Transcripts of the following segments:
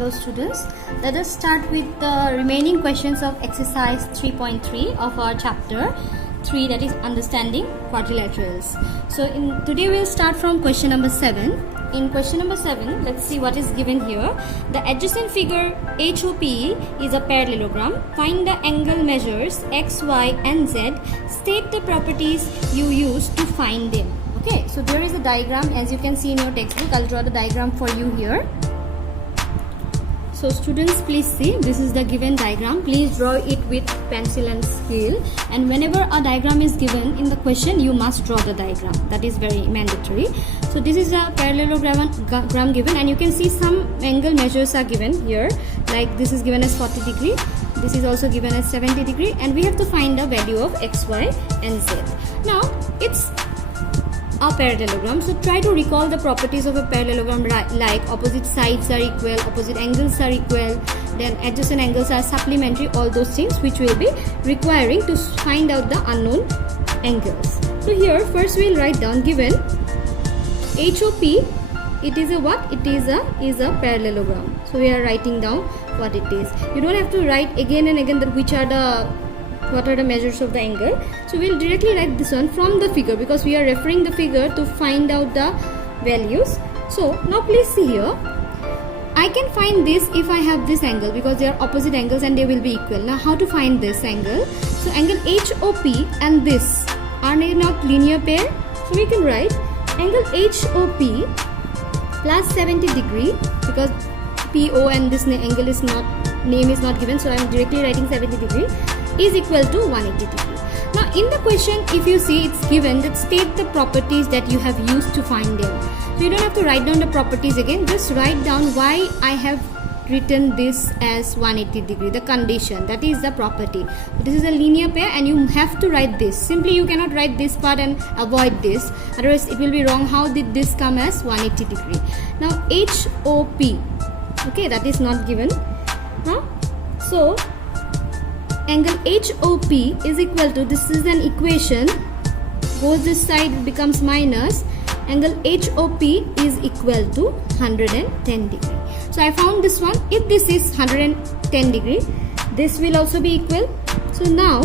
Hello students, let us start with the remaining questions of exercise 3.3 of our chapter 3, that is understanding quadrilaterals. So today we will start from question number 7. In question number 7, let's see what is given here. The adjacent figure HOPE is a parallelogram. Find the angle measures X, Y and Z. State the properties you use to find them. Okay, so there is a diagram as you can see in your textbook. I'll draw the diagram for you here. So students, please see, this is the given diagram. Please draw it with pencil and scale, and whenever a diagram is given in the question, you must draw the diagram. That is very mandatory. So this is a parallelogram given, and you can see some angle measures are given here. Like this is given as 40 degree, this is also given as 70 degree, and we have to find the value of X, Y and Z. Now it's a parallelogram, so try to recall the properties of a parallelogram, like opposite sides are equal, opposite angles are equal, then adjacent angles are supplementary, all those things which will be requiring to find out the unknown angles. So here first we will write down given HOP, it is a what? It is a parallelogram. So we are writing down what it is. You don't have to write again and again that what are the measures of the angle. So we'll directly write this one from the figure, because we are referring the figure to find out the values. So now please see here, I can find this if I have this angle, because they are opposite angles and they will be equal. Now how to find this angle? So angle HOP and this, are they not linear pair? So we can write angle HOP plus 70 degree, because PO and this angle is not, name is not given, so I am directly writing 70 degree, is equal to 180 degree. Now in the question, if you see, it's given that state the properties that you have used to find them. So you don't have to write down the properties again, just write down why I have written this as 180 degree, the condition, that is the property. This is a linear pair and you have to write this. Simply you cannot write this part and avoid this, otherwise it will be wrong. How did this come as 180 degree? Now HOP, okay, that is not given. So angle HOP is equal to, this is an equation, goes this side, it becomes minus, angle HOP is equal to 110 degree. So I found this one. If this is 110 degree, this will also be equal. So now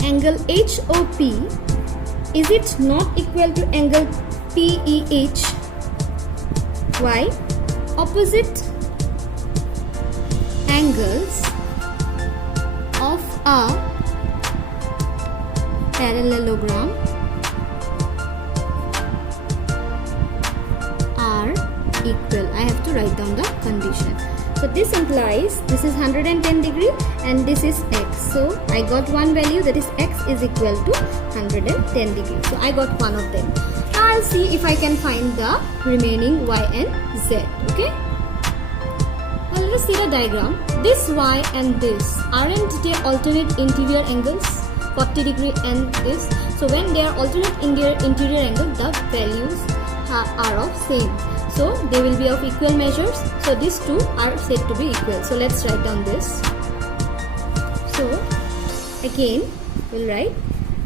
angle HOP, is it not equal to angle PEH? Why? Opposite angles of a parallelogram are equal. I have to write down the condition. So this implies this is 110 degree and this is X. So I got one value, that is X is equal to 110 degree. So I got one of them. Now I'll see if I can find the remaining Y and Z. Okay. Now let us see the diagram. This Y and this, aren't they alternate interior angles? 40 degree and this. So when they are alternate interior angle, the values are of same. So they will be of equal measures. So these two are said to be equal. So let's write down this. So again we'll write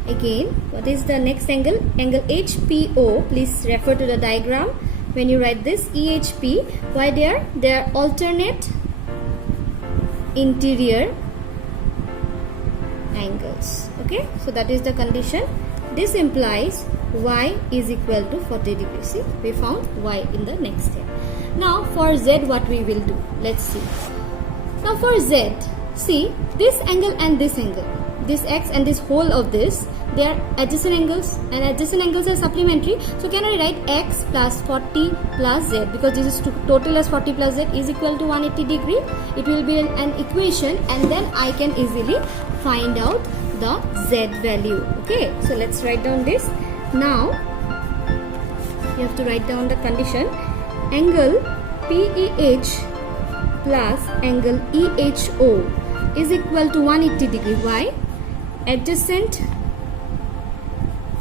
again, what is the next angle? Angle HPO. Please refer to the diagram when you write this. EHP, why they are alternate interior angles. Okay, so that is the condition. This implies Y is equal to 40 degrees. See, we found Y in the next step. Now for Z, what we will do? Let's see. Now for Z, see this angle and this angle, this X and this whole of this, they are adjacent angles, and adjacent angles are supplementary. So can I write X plus 40 plus Z, because this is total as 40 plus Z is equal to 180 degree. It will be an equation, and then I can easily find out the Z value. Okay, so let's write down this. Now you have to write down the condition. Angle PEH plus angle EHO is equal to 180 degree. Why? Adjacent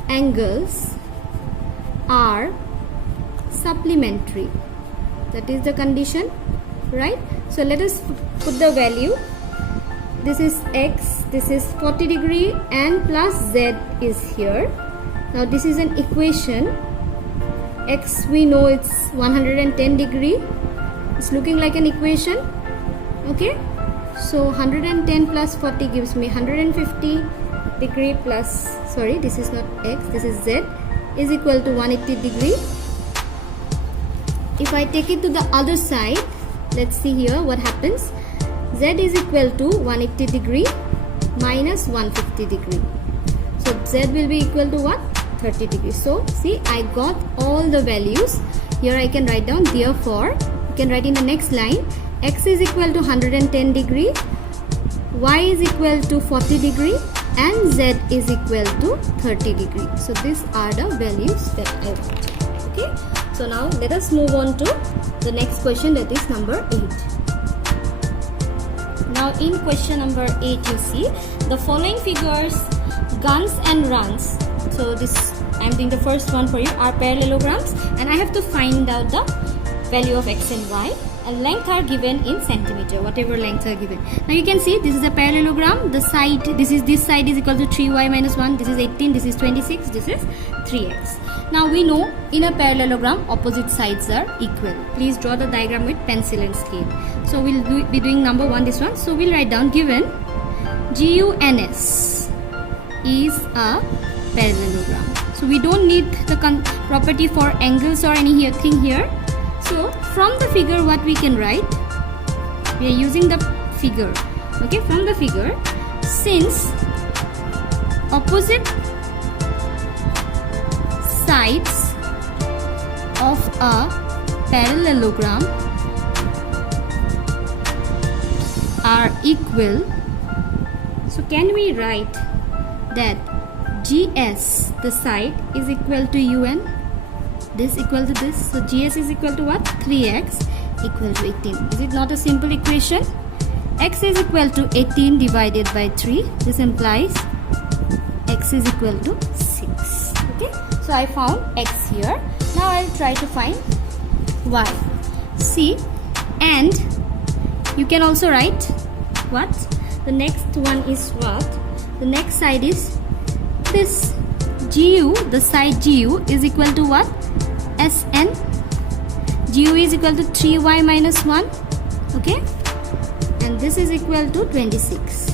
angles are supplementary. That is the condition, right? So let us put the value. This is X, this is 40 degree and plus Z is here. Now this is an equation. X we know it's 110 degree It's looking like an equation. Okay, so 110 plus 40 gives me 150 degree plus, sorry, this is not x, this is z, is equal to 180 degree. If I take it to the other side, let's see here what happens. Z is equal to 180 degree minus 150 degree. So Z will be equal to what? 30 degrees. So see, I got all the values. Here I can write down, therefore, you can write in the next line, x is equal to 110 degree, y is equal to 40 degree, and z is equal to 30 degree. So these are the values that I want. Okay. So now let us move on to the next question, that is number 8. Now in question number 8, you see the following figures, guns and runs. So this, I am doing the first one for you, are parallelograms, and I have to find out the value of x and y, and length are given in centimeter, whatever lengths are given. Now you can see this is a parallelogram. The side, this side is equal to 3y minus 1, this is 18, this is 26, this is 3x. Now we know in a parallelogram opposite sides are equal. Please draw the diagram with pencil and scale. So we'll be doing number 1, this one. So we'll write down, given GUNS is a parallelogram. So we don't need the property for angles or any thing here. So from the figure, what we can write, we are using the figure. Okay, from the figure, since opposite sides of a parallelogram are equal, so can we write that GS, the side, is equal to UN, this equal to this, so GS is equal to what? 3x equal to 18. Is it not a simple equation? X is equal to 18 divided by 3. This implies x is equal to 6. Okay, so I found x here. Now I'll try to find y. See, and you can also write what? The next one is what? The next side is this. GU, the side GU is equal to what? SN. GU is equal to 3y minus 1. Okay, and this is equal to 26.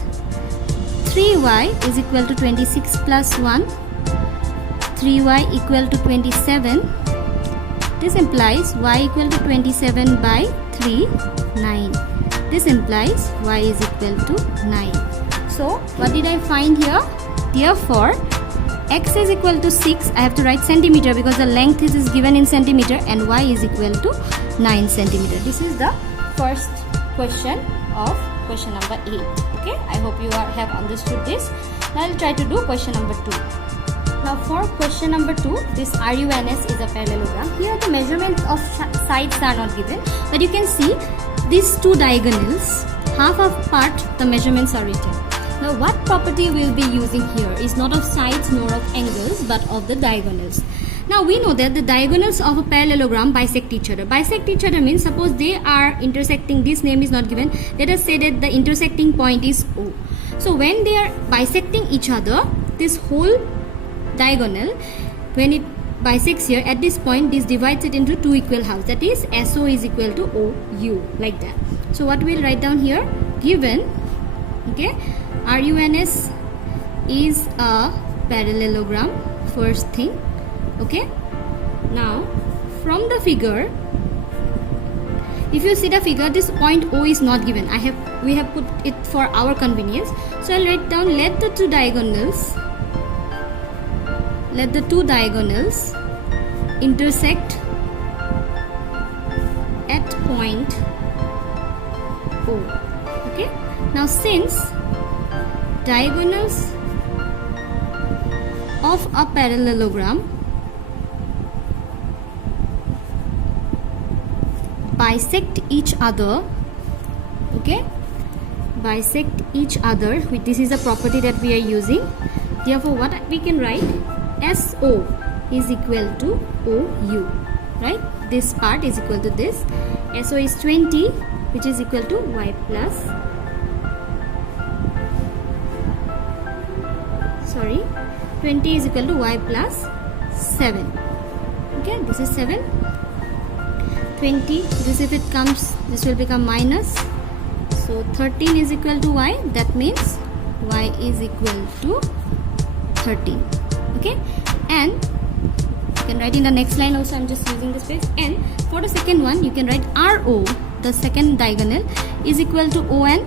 3y is equal to 26 plus 1. 3y equal to 27. This implies y equal to 27 by 3, 9. This implies y is equal to 9. So what did I find here? Therefore, x is equal to 6. I have to write centimeter because the length is given in centimeter, and y is equal to 9 centimeter. This is the first question of question number 8. Okay, I hope you have understood this. Now I'll try to do question number 2. Now for question number 2, this RUNS is a parallelogram. Here the measurements of sides are not given, but you can see these two diagonals, half apart the measurements are written. Now what property we'll be using here is not of sides nor of angles, but of the diagonals. Now we know that the diagonals of a parallelogram bisect each other. Bisect each other means, suppose they are intersecting, this name is not given, let us say that the intersecting point is O. So when they are bisecting each other, this whole diagonal, when it bisects here at this point, this divides it into two equal halves, that is SO is equal to OU, like that. So what we'll write down here, given, okay, RUNS is a parallelogram, first thing. Okay, now from the figure, if you see the figure, this point O is not given. We have put it for our convenience. So I'll write down, let the two diagonals intersect at point O. Okay, now since diagonals of a parallelogram bisect each other, okay, bisect each other, this is a property that we are using. Therefore what we can write, SO is equal to OU, right? This part is equal to this. SO is 20, which is equal to y plus, sorry, 20 is equal to y plus 7. Okay, this is 7. 20. This if it comes, this will become minus. So 13 is equal to y. That means y is equal to 13. Okay, and you can write in the next line also. I'm just using this page. And for the second one, you can write RO, the second diagonal, is equal to ON.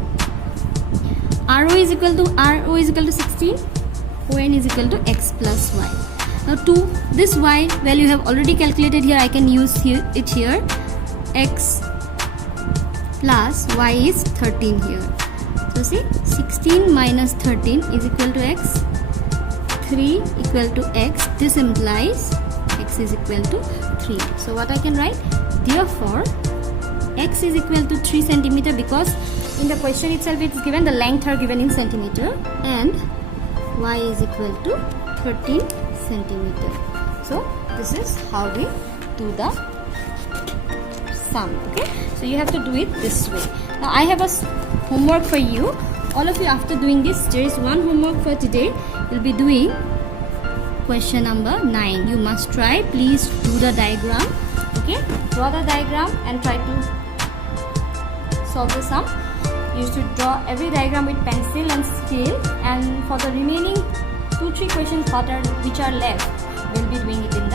RO is equal to 16. ON is equal to x plus y. Now to this y value you have already calculated here, I can use it here. X plus y is 13 here. So see, 16 minus 13 is equal to x. 3 equal to x. This implies x is equal to 3. So what I can write? Therefore, x is equal to 3 centimeter, because in the question itself it's given the length are given in centimeter, and y is equal to 13 centimeter. So this is how we do the sum. Okay, so you have to do it this way. Now I have a homework for you. All of you, after doing this, there is one homework for today. You'll be doing question number 9. You must try. Please do the diagram. Okay, draw the diagram and try to solve the sum. You should draw every diagram with pencil and scale, and for the remaining 2-3 questions which are left, we'll be doing it in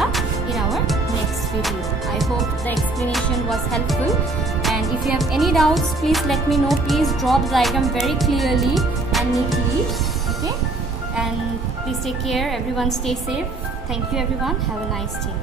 our next video. I hope the explanation was helpful, and if you have any doubts, please let me know. Please draw the diagram very clearly and neatly. Okay, and please take care. Everyone stay safe. Thank you everyone. Have a nice day.